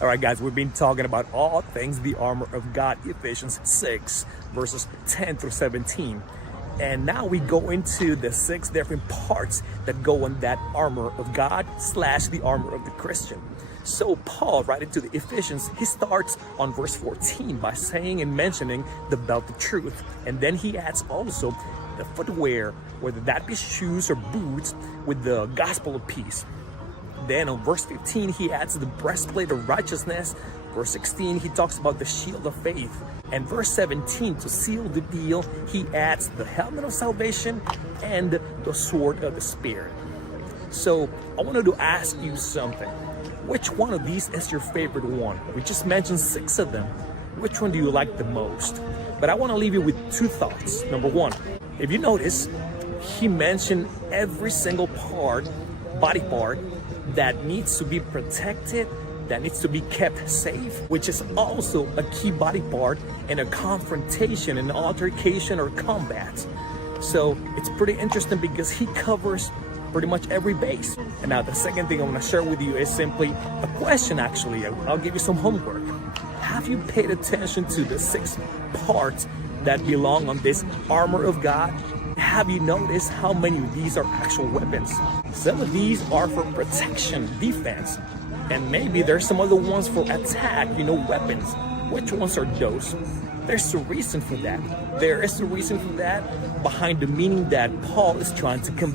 All right, guys, we've been talking about all things the armor of God, Ephesians 6, verses 10 through 17. And now we go into the 6 different parts that go on that armor of God / the armor of the Christian. So Paul, writing to the Ephesians, he starts on verse 14 by saying and mentioning the belt of truth. And then he adds also the footwear, whether that be shoes or boots, with the gospel of peace. Then on verse 15, he adds the breastplate of righteousness. Verse 16, he talks about the shield of faith. And verse 17, to seal the deal, he adds the helmet of salvation and the sword of the Spirit. So I wanted to ask you something. Which one of these is your favorite one? We just mentioned 6 of them. Which one do you like the most? But I want to leave you with 2 thoughts. Number 1, if you notice, he mentioned every single body part that needs to be protected, that needs to be kept safe, which is also a key body part in a confrontation, an altercation, or combat. So it's pretty interesting because he covers pretty much every base. And now the second thing I want to share with you is simply a question. Actually, I'll give you some homework. Have you paid attention to the 6 parts that belong on this armor of God? Have you noticed how many of these are actual weapons? Some of these are for protection, defense, and maybe there's some other ones for attack, weapons. Which ones are those? There's a reason for that. There is a reason for that behind the meaning that Paul is trying to convey.